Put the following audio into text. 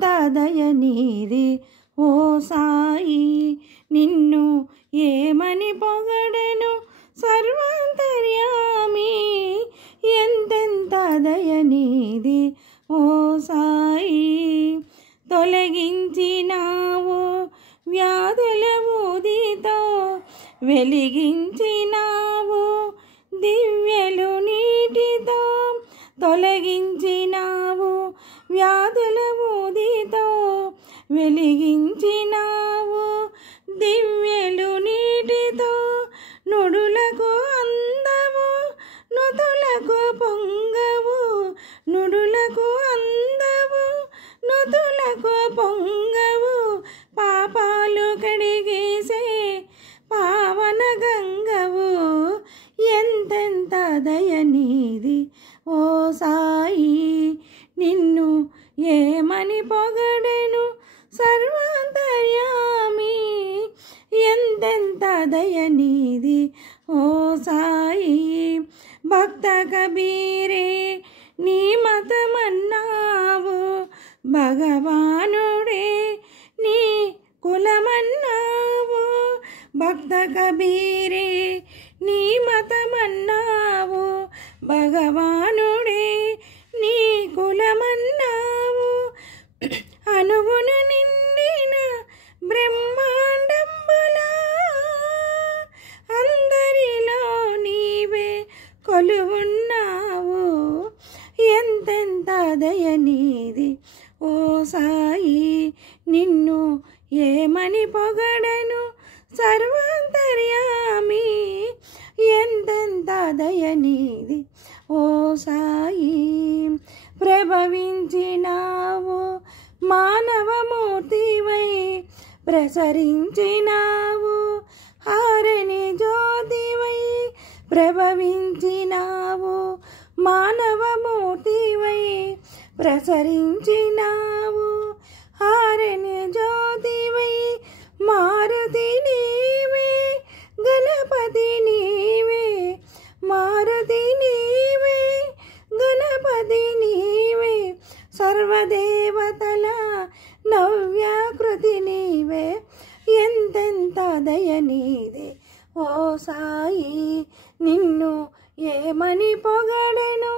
ఎంతెంత దయనీది ఓ సాయి, నిన్ను ఏమని పొగడెను సర్వాంతర్యామి. ఎంతెంత దయనీది ఓ సాయి, తొలగించినావు వ్యాధుల ఊదితో, వెలిగించినావు దివ్యలు నీటితో. తొలగించినావు వ్యాధుల ఊదితో, వెలిగించినావు దివ్యలు నీటితో. నుడులకు అందవు నుతులకు పొంగవు, నుడులకు అందవు నుతులకు పొంగవు. పాపాలు కడిగేసే పావన గంగవు. ఎంతెంత దయనీది ఓ సాయి, నిన్ను ఏమని పొగడెను సర్వాంతర్యామి. ఎంతెంత దయనీది ఓ సాయి, భక్త కబీరే నీ మతమన్నావు, భగవానుడే నీ కులమన్నావు. భక్త కబీరే నీ మతమన్నావు, భగవానుడే నీ కులమన్నావు. అనుగుణ నిండిన బ్రహ్మాండంబులా అందరిలో నీవే కొలువున్నావు. ఎంతెంత దయనీది ఓ సాయి, నిన్ను ఏమని పొగడెను సర్వాంతర్యామి. ఎంతెంత దయనీది ఓ సాయి, ప్రభవించినావు మానవమూర్తివై, ప్రసరించినావు హారని జ్యోతివై. ప్రభవించినావు మానవమూర్తివై, ప్రసరించినావు హారని జ్యోతివై. మారుతి నీవే గణపతి నీవే, మారుతి నీవే గణపతి నీవే. సర్వదేవతల నవ్యాకృతి నీవే. ఎంతెంత దయనీది ఓ సాయి, నిన్ను ఏమని పొగడెను